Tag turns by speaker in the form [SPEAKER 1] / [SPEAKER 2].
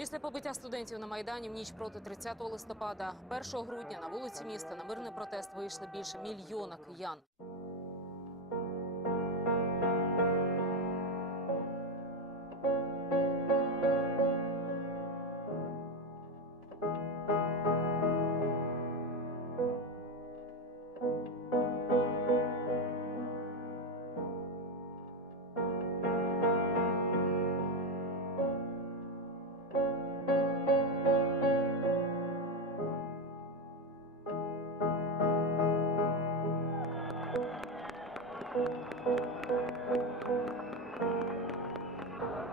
[SPEAKER 1] Після побиття студентів на майдані в ніч проти 30 листопада, 1 грудня на вулиці міста на мирний протест вийшли більше мільйона киян. Thank you.